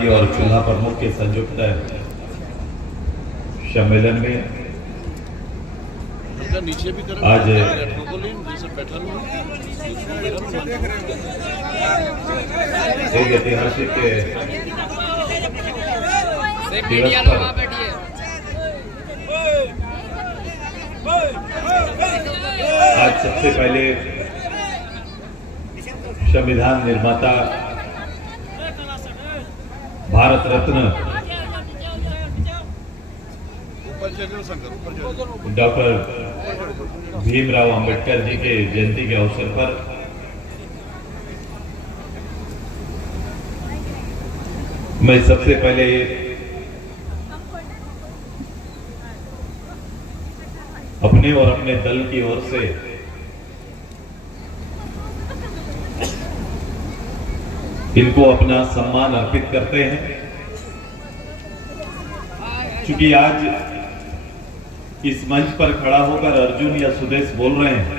और चूल्हा प्रमुख के संयुक्त सम्मेलन में आज एक ऐतिहासिक दिवस पर आज सबसे पहले संविधान निर्माता भारत रत्न डॉक्टर भीमराव अंबेडकर जी के जयंती के अवसर पर मैं सबसे पहले अपने और अपने दल की ओर से इनको अपना सम्मान अर्पित करते हैं, क्योंकि आज इस मंच पर खड़ा होकर अर्जुन या सुदेश बोल रहे हैं,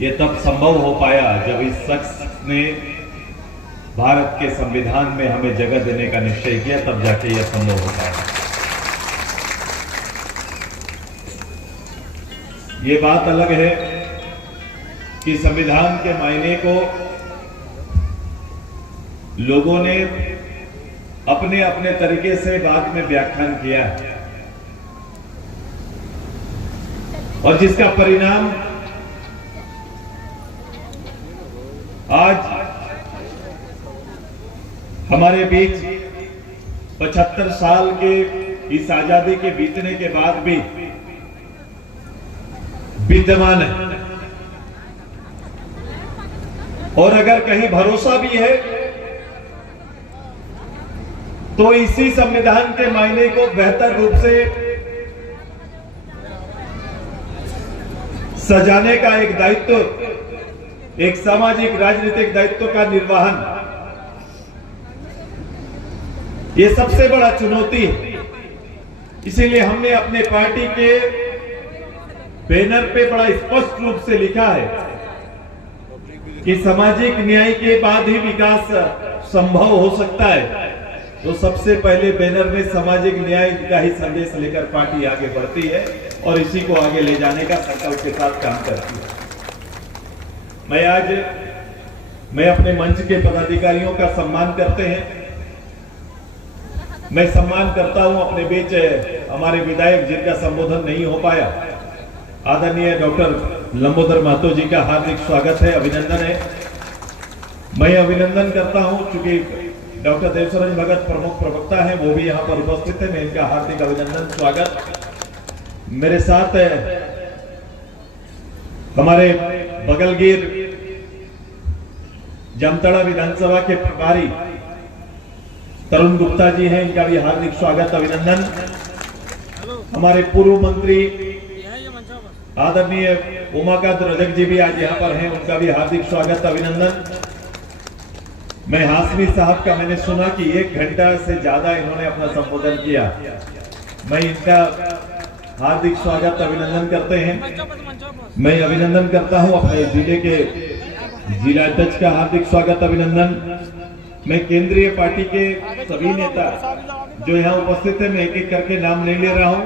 ये तब संभव हो पाया जब इस शख्स ने भारत के संविधान में हमें जगह देने का निश्चय किया, तब जाके यह संभव हो पाया। ये बात अलग है कि संविधान के मायने को लोगों ने अपने अपने तरीके से बाद में व्याख्यान किया और जिसका परिणाम आज हमारे बीच 75 साल के इस आजादी के बीतने के बाद भी विद्यमान है। और अगर कहीं भरोसा भी है तो इसी संविधान के मायने को बेहतर रूप से सजाने का एक दायित्व, एक सामाजिक राजनीतिक दायित्व का निर्वहन, ये सबसे बड़ा चुनौती है। इसीलिए हमने अपने पार्टी के बैनर पे बड़ा स्पष्ट रूप से लिखा है कि सामाजिक न्याय के बाद ही विकास संभव हो सकता है। तो सबसे पहले बैनर में सामाजिक न्याय का ही संदेश लेकर पार्टी आगे बढ़ती है और इसी को आगे ले जाने का संकल्प के साथ काम करती है। मैं अपने मंच के पदाधिकारियों का सम्मान करते हैं। मैं सम्मान करता हूं अपने बीच हमारे विधायक जिनका संबोधन नहीं हो पाया, आदरणीय डॉक्टर लंबोदर महतो जी का हार्दिक स्वागत है, अभिनंदन है। मैं अभिनंदन करता हूं क्योंकि डॉक्टर देवसरन भगत प्रमुख प्रवक्ता हैं, वो भी यहां पर उपस्थित है। मैं इनका हार्दिक अभिनंदन स्वागत। मेरे साथ हमारे बगलगीर जामताड़ा विधानसभा के प्रभारी तरुण गुप्ता जी हैं, इनका भी हार्दिक स्वागत अभिनंदन। हमारे पूर्व मंत्री आदरणीय उमाकांत रजक जी भी आज यहाँ पर हैं, उनका भी हार्दिक स्वागत अभिनंदन। मैं हाशमी साहब का मैंने सुना कि 1 घंटा से ज्यादा इन्होंने अपना संबोधन किया, मैं इनका हार्दिक स्वागत अभिनंदन करते हैं। मैं अभिनंदन करता हूं अपने जिले के जिला अध्यक्ष का हार्दिक स्वागत अभिनंदन। मैं केंद्रीय पार्टी के सभी नेता जो यहाँ उपस्थित है, मैं एक एक करके नाम नहीं ले रहा हूं,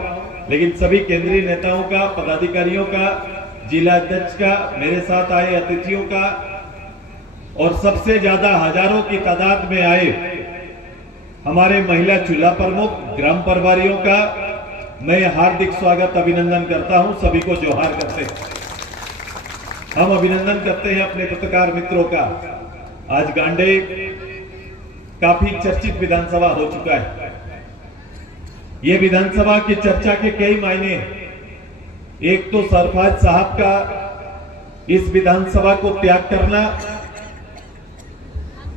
लेकिन सभी केंद्रीय नेताओं का, पदाधिकारियों का, जिला अध्यक्ष का, मेरे साथ आए अतिथियों का और सबसे ज्यादा हजारों की तादाद में आए हमारे महिला चूल्हा प्रमुख, ग्राम प्रभारियों का मैं हार्दिक स्वागत अभिनंदन करता हूं। सभी को जोहार करते हैं। हम अभिनंदन करते हैं अपने पत्रकार मित्रों का। आज गांडे काफी चर्चित विधानसभा हो चुका है। ये विधानसभा की चर्चा के कई मायने, एक तो सरफराज साहब का इस विधानसभा को त्याग करना,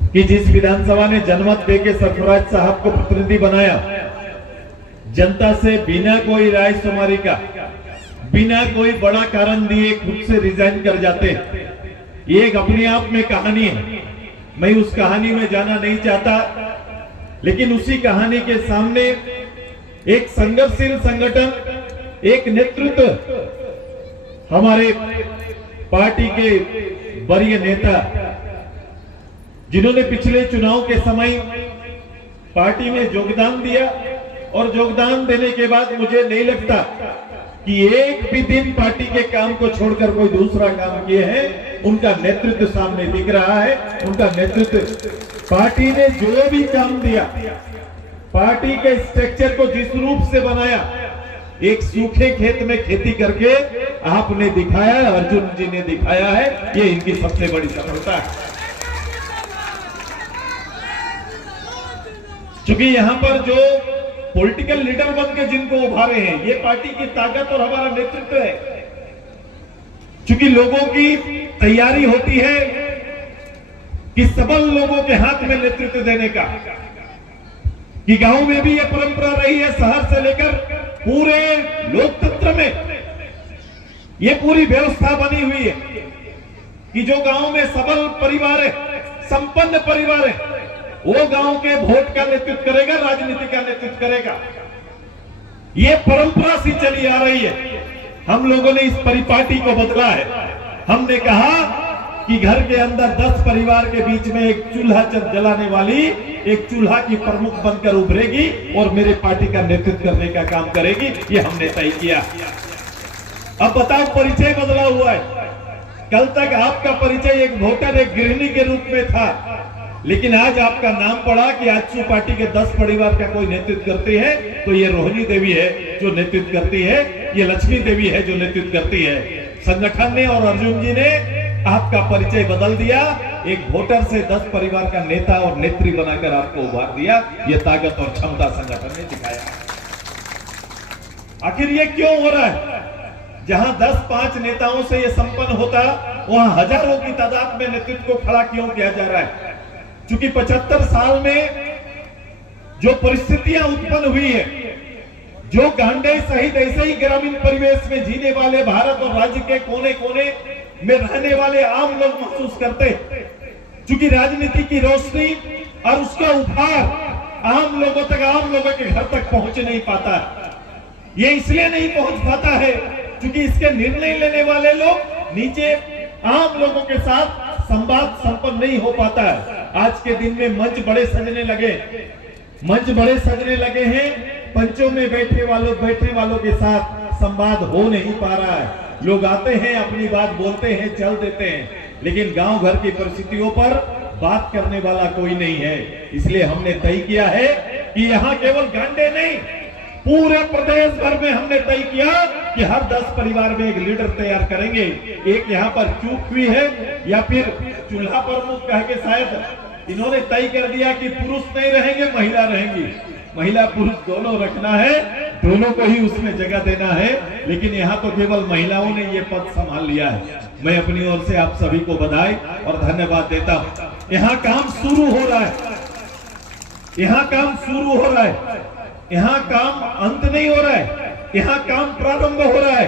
कि जिस विधानसभा ने जनमत देके सरफराज साहब को प्रतिनिधि बनाया, जनता से बिना कोई राय शुमारी का, बिना कोई बड़ा कारण दिए खुद से रिजाइन कर जाते हैं। ये एक अपने आप में कहानी है, मैं उस कहानी में जाना नहीं चाहता, लेकिन उसी कहानी के सामने एक संघर्षशील संगठन, एक नेतृत्व, हमारे पार्टी के वरीय नेता जिन्होंने पिछले चुनाव के समय पार्टी में योगदान दिया और योगदान देने के बाद मुझे नहीं लगता कि एक भी दिन पार्टी के काम को छोड़कर कोई दूसरा काम किए हैं। उनका नेतृत्व सामने दिख रहा है। उनका नेतृत्व, पार्टी ने जो भी काम दिया, पार्टी के स्ट्रक्चर को जिस रूप से बनाया, एक सूखे खेत में खेती करके आपने दिखाया, अर्जुन जी ने दिखाया है। ये इनकी सबसे बड़ी सफलता है। क्योंकि यहाँ पर जो पॉलिटिकल लीडर बन के जिनको उभारे हैं, ये पार्टी की ताकत और हमारा नेतृत्व है। क्योंकि लोगों की तैयारी होती है कि सबल लोगों के हाथ में नेतृत्व देने का, कि गांव में भी ये परंपरा रही है, शहर से लेकर पूरे लोकतंत्र में ये पूरी व्यवस्था बनी हुई है कि जो गांव में सबल परिवार है, संपन्न परिवार है, वो गांव के वोट का नेतृत्व करेगा, राजनीति का नेतृत्व करेगा। ये परंपरा सी चली आ रही है। हम लोगों ने इस परिपाटी को बदला है। हमने कहा कि घर के अंदर 10 परिवार के बीच में एक चूल्हा जलाने वाली एक चूल्हा की प्रमुख बनकर उभरेगी और मेरे पार्टी का नेतृत्व करने का काम करेगी। ये हमने तय किया। अब बताओ, परिचय बदला हुआ है। कल तक आपका परिचय एक वोटर, एक गृहिणी के रूप में था, लेकिन आज आपका नाम पड़ा कि आजसू पार्टी के 10 परिवार का कोई नेतृत्व करती है, तो ये रोहिणी देवी है जो नेतृत्व करती है, ये लक्ष्मी देवी है जो नेतृत्व करती है। संगठन ने और अर्जुन जी ने आपका परिचय बदल दिया। एक वोटर से 10 परिवार का नेता और नेत्री बनाकर आपको उभार दिया। ये ताकत और क्षमता संगठन ने दिखाया। आखिर ये क्यों हो रहा है? जहां 10-5 नेताओं से ये संपन्न होता, वहां हजारों की तादाद में नेतृत्व को खड़ा क्यों किया जा रहा है? क्योंकि 75 साल में जो परिस्थितियां उत्पन्न हुई है, जो गांडे सहित ऐसे ही ग्रामीण परिवेश में जीने वाले भारत और राज्य के कोने कोने में रहने वाले आम लोग महसूस करते, क्योंकि राजनीति की रोशनी और उसका उपहार आम लोगों तक, आम लोगों के घर तक पहुंच नहीं पाता। ये इसलिए नहीं पहुंच पाता है क्योंकि इसके निर्णय लेने वाले लोग नीचे आम लोगों के साथ संवाद संपन्न नहीं हो पाता है। आज के दिन में मंच बड़े सजने लगे हैं, पंचों में बैठे वालों के साथ संवाद हो नहीं पा रहा है। लोग आते हैं, अपनी बात बोलते हैं, चल देते हैं, लेकिन गांव घर की परिस्थितियों पर बात करने वाला कोई नहीं है। इसलिए हमने तय किया है कि यहाँ केवल गांडे नहीं, पूरे प्रदेश भर में हमने तय किया कि हर 10 परिवार में एक लीडर तैयार करेंगे। एक यहाँ पर चूक हुई है, या फिर चूल्हा प्रमुख कह के शायद इन्होंने तय कर दिया कि पुरुष नहीं रहेंगे, महिला रहेंगी। महिला पुरुष दोनों रखना है, दोनों को ही उसमें जगह देना है, लेकिन यहाँ तो केवल महिलाओं ने ये पद संभाल लिया है। मैं अपनी ओर से आप सभी को बधाई और धन्यवाद देता हूँ। यहाँ काम शुरू हो रहा है, यहाँ काम शुरू हो रहा है, यहाँ काम अंत नहीं हो रहा है, यहाँ काम प्रारंभ हो रहा है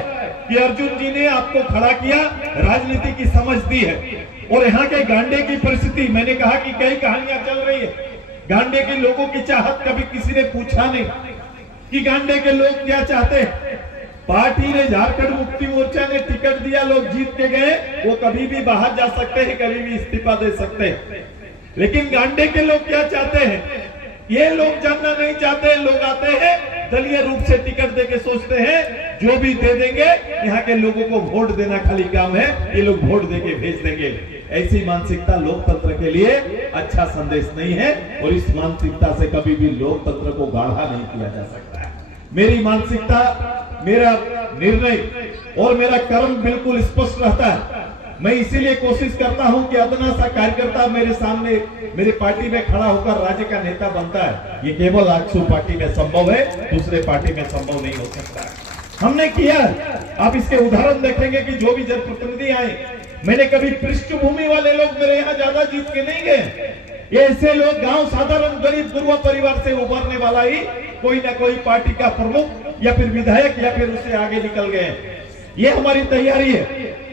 कि अर्जुन जी ने आपको खड़ा किया, राजनीति की समझ दी है। और यहाँ के गांडे की परिस्थिति, मैंने कहा कि कई कहानियां चल रही है। गांडे के लोगों की चाहत कभी किसी ने पूछा नहीं कि गांडे के लोग क्या चाहते हैं। पार्टी ने, झारखंड मुक्ति मोर्चा ने टिकट दिया, लोग जीत के गए, वो कभी भी बाहर जा सकते हैं, कभी भी इस्तीफा दे सकते हैं। लेकिन गांडे के लोग क्या चाहते हैं, ये लोग जानना नहीं चाहते। लोग आते हैं, दलीय रूप से टिकट देके सोचते हैं जो भी दे देंगे, यहाँ के लोगों को वोट देना खाली काम है, ये लोग वोट देके भेज देंगे। ऐसी मानसिकता लोकतंत्र के लिए अच्छा संदेश नहीं है, और इस मानसिकता से कभी भी लोकतंत्र को गाढ़ा नहीं किया जा सकता है। मेरी मानसिकता, मेरा निर्णय और मेरा कर्म बिल्कुल स्पष्ट रहता है। मैं इसीलिए कोशिश करता हूं कि अदना सा कार्यकर्ता मेरे सामने, मेरी पार्टी में खड़ा होकर राज्य का नेता बनता है। ये केवल आजसू पार्टी में संभव है, दूसरे पार्टी में संभव नहीं हो सकता है। हमने किया, आप इसके उदाहरण देखेंगे कि जो भी जनप्रतिनिधि आए, मैंने कभी पृष्ठभूमि वाले लोग मेरे यहाँ ज्यादा जीत के नहीं गए। ये ऐसे लोग गांव साधारण गरीब गुरुआ परिवार से उभरने वाला ही कोई ना कोई पार्टी का प्रमुख या फिर विधायक या फिर उससे आगे निकल गए। ये हमारी तैयारी है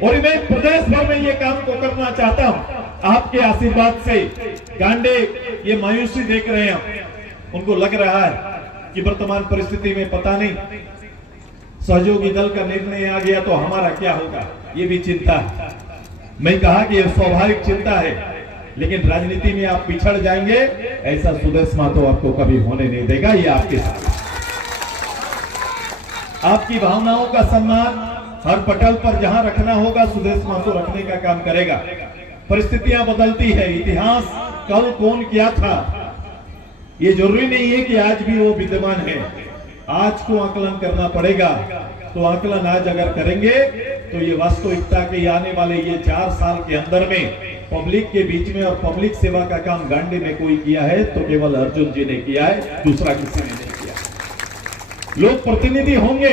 और मैं प्रदेश भर में ये काम को करना चाहता हूँ। आपके आशीर्वाद से गांडे ये मायूसी देख रहे हैं, उनको लग रहा है कि वर्तमान परिस्थिति में पता नहीं सहयोगी दल का निर्णय आ गया तो हमारा क्या होगा, ये भी चिंता है। मैं कहा कि यह स्वाभाविक चिंता है, लेकिन राजनीति में आप पिछड़ जाएंगे, ऐसा सुदेश महतो आपको कभी होने नहीं देगा। ये आपके साथ आपकी भावनाओं का सम्मान हर पटल पर जहां रखना होगा, सुदेश महतो रखने का काम करेगा। परिस्थितियां बदलती है, इतिहास कल कौन क्या था ये जरूरी नहीं है कि आज भी वो विद्यमान है। आज को आकलन करना पड़ेगा। तो आकलन आज अगर करेंगे तो ये वास्तविकता के आने वाले ये 4 साल के अंदर में पब्लिक के बीच में और पब्लिक सेवा का काम गांडी में कोई किया है तो केवल अर्जुन जी ने किया है, दूसरा किसी ने नहीं किया। लोग प्रतिनिधि होंगे,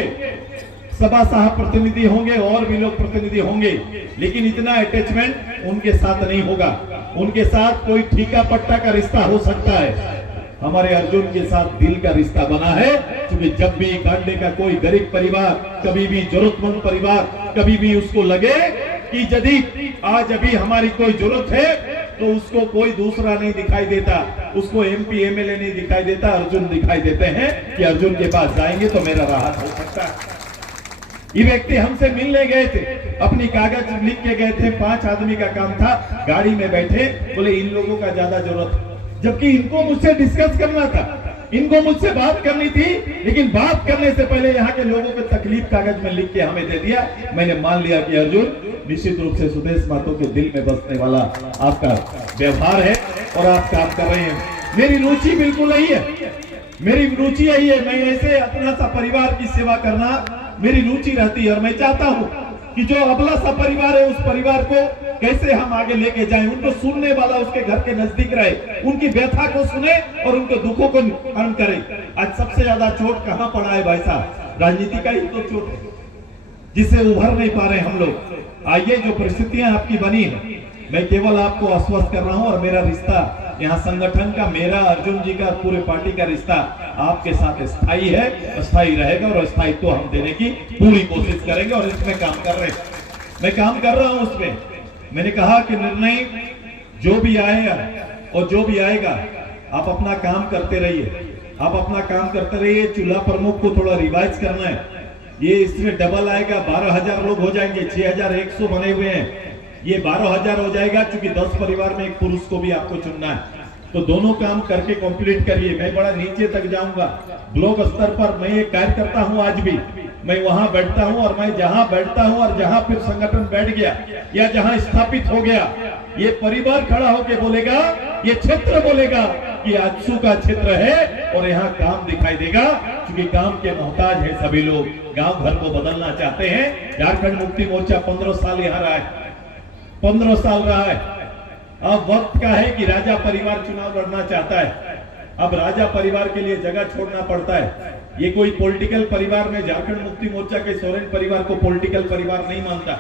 सभा साहब प्रतिनिधि होंगे और भी लोग प्रतिनिधि होंगे, लेकिन इतना अटैचमेंट उनके साथ नहीं होगा। उनके साथ कोई ठीका पट्टा का रिश्ता हो सकता है, हमारे अर्जुन के साथ दिल का रिश्ता बना है। क्योंकि जब भी गांडे का कोई गरीब परिवार, कभी भी जरूरतमंद परिवार, कभी भी उसको लगे कि यदि आज अभी हमारी कोई जरूरत है तो उसको कोई दूसरा नहीं दिखाई देता, उसको MP MLA नहीं दिखाई देता, अर्जुन दिखाई देते हैं कि अर्जुन के पास जाएंगे तो मेरा राहत हो सकता है। ये व्यक्ति हमसे मिलने गए थे, अपनी कागज लिख के गए थे, 5 आदमी का काम था, गाड़ी में बैठे, बोले इन लोगों का ज्यादा जरूरत है, जबकि इनको मुझसे डिस्कस करना था, इनको मुझसे बात करनी थी, लेकिन बात करने से पहले यहाँ के लोगों को तकलीफ कागज में लिख के हमें दे दिया। मैंने मान लिया कि अर्जुन निश्चित रूप से सुदेश महतो के दिल में बसने वाला आपका व्यवहार है और आप काम कर रहे हैं। मेरी रुचि बिल्कुल यही है, मेरी रुचि यही है, मैं ऐसे अपना सा परिवार की सेवा करना मेरी रुचि रहती है। और मैं चाहता हूँ कि जो अबला सा परिवार है उस परिवार को कैसे हम आगे लेके जाएं, उनको सुनने वाला उसके घर के नजदीक रहे, उनकी व्यथा को सुने और उनके दुखों को निवारण करे। आज सबसे ज्यादा चोट कहाँ पड़ा है भाई साहब? राजनीति का ही तो चोट है जिससे उभर नहीं पा रहे हम लोग। आइए, जो परिस्थितियां आपकी बनी है, मैं केवल आपको आश्वस्त कर रहा हूं और मेरा रिश्ता यहाँ संगठन का, मेरा अर्जुन जी का, पूरे पार्टी का रिश्ता आपके साथ स्थायी है, स्थायी रहेगा और स्थायित्व हम देने की पूरी कोशिश करेंगे और इसमें काम कर रहे हैं। मैं काम कर रहा हूं उसमें। मैंने कहा कि निर्णय जो भी आएगा और जो भी आएगा, आप अपना काम करते रहिए, आप अपना काम करते रहिए। चूल्हा प्रमुख को थोड़ा रिवाइज करना है, ये इसमें डबल आएगा, 12,000 लोग हो जाएंगे, 6,100 बने हुए हैं, ये 12,000 हो जाएगा। क्योंकि 10 परिवार में एक पुरुष को भी आपको चुनना है, तो दोनों काम करके कंप्लीट करिए। मैं बड़ा नीचे तक जाऊंगा, ब्लॉक स्तर पर मैं एक कार्य करता हूं, आज भी मैं वहां बैठता हूं और मैं जहां बैठता हूं और जहां फिर संगठन बैठ गया या जहां स्थापित हो गया, ये परिवार खड़ा होकर बोलेगा, ये क्षेत्र बोलेगा कि आजसू का क्षेत्र है और यहाँ काम दिखाई देगा। क्योंकि काम के मोहताज है सभी लोग, गांव घर को बदलना चाहते हैं। झारखंड मुक्ति मोर्चा 15 साल यहाँ रहा है, 15 साल रहा है। अब वक्त का है कि राजा परिवार चुनाव लड़ना चाहता है। अब राजा परिवार के लिए जगह छोड़ना पड़ता है। ये कोई पॉलिटिकल परिवार में, झारखंड मुक्ति मोर्चा के सोरेन परिवार को पॉलिटिकल परिवार नहीं मानता,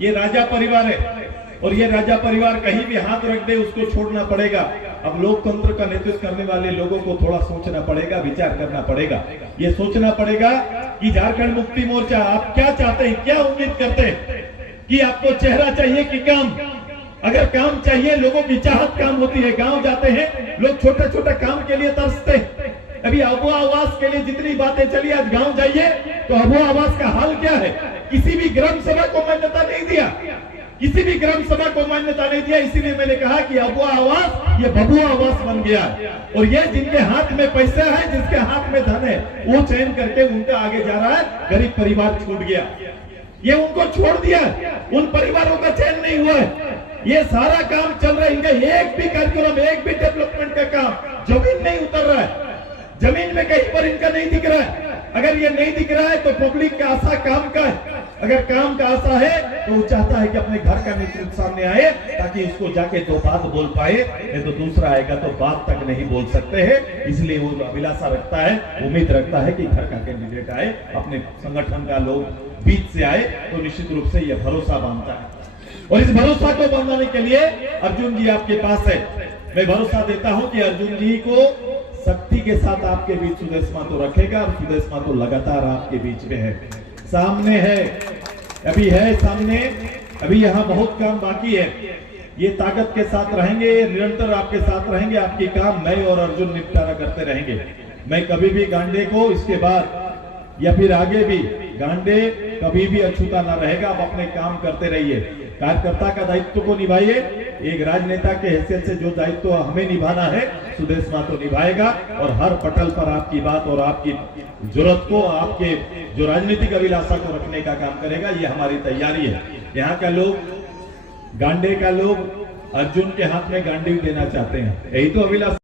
ये राजा परिवार है। और ये राजा परिवार कहीं भी हाथ रख दे उसको छोड़ना पड़ेगा। अब लोकतंत्र का नेतृत्व करने वाले लोगों को थोड़ा सोचना पड़ेगा, विचार करना पड़ेगा। ये सोचना पड़ेगा कि झारखंड मुक्ति मोर्चा आप क्या चाहते हैं, क्या उम्मीद करते हैं, कि आपको चेहरा चाहिए कि काम? अगर काम चाहिए, लोगों की चाहत काम होती है। गांव जाते हैं लोग, छोटे छोटे काम के लिए तरसते हैं। अभी अबुआ आवास के लिए जितनी बातें चली, आज गांव जाइए तो अबुआ आवास का हाल क्या है? किसी भी ग्राम सभा को मान्यता नहीं दिया, किसी भी ग्राम सभा को मान्यता नहीं दिया। इसीलिए मैंने कहा कि अबुआ आवास ये बबुआ आवास बन गया। और ये जिनके हाथ में पैसा है, जिसके हाथ में धन है, वो चयन करके उनका आगे जा रहा है। गरीब परिवार छूट गया, ये उनको छोड़ दिया, उन परिवारों का चयन नहीं हुआ है। ये सारा काम चल रहा है, इनका एक भी कार्यक्रम, एक भी डेवलपमेंट का काम जमीन नहीं उतर रहा है, जमीन में कहीं पर इनका नहीं दिख रहा है। अगर ये नहीं दिख रहा है तो पब्लिक का आशा काम का है। अगर काम का आशा है तो वो चाहता है कि अपने घर का नेतृत्व सामने आए ताकि उसको जाके 2 बात बोल पाए, नहीं तो दूसरा आएगा तो बात तक नहीं बोल सकते हैं। इसलिए वो अभिलाषा रखता है, उम्मीद रखता है कि घर का कैंडिडेट आए, अपने संगठन का लोग बीच से आए, तो निश्चित रूप से यह भरोसा बांधता है। और इस भरोसा को बांधने के लिए अर्जुन जी आपके पास है। मैं भरोसा देता हूं कि अर्जुन जी को शक्ति के साथ आपके बीच सुदेश महतो रखेगा और सुदेश महतो लगातार आपके बीच में है, सामने है, अभी है सामने, अभी यहाँ बहुत काम बाकी है। ये ताकत के साथ रहेंगे, निरंतर आपके साथ रहेंगे, आपकी काम मैं और अर्जुन निपटारा करते रहेंगे। मैं कभी भी गांडे को इसके बाद या फिर आगे भी गांडे कभी भी अछूता ना रहेगा। आप अपने काम करते रहिए, कार्यकर्ता का दायित्व को निभाइए, एक राजनेता के हैसियत से जो दायित्व हमें निभाना है सुदेश महतो निभाएगा और हर पटल पर आपकी बात और आपकी जरूरत को, आपके जो राजनीतिक अभिलाषा को रखने का काम करेगा। ये हमारी तैयारी है। यहाँ का लोग, गांडे का लोग अर्जुन के हाथ में गांडी देना चाहते हैं, यही तो अभिलाषा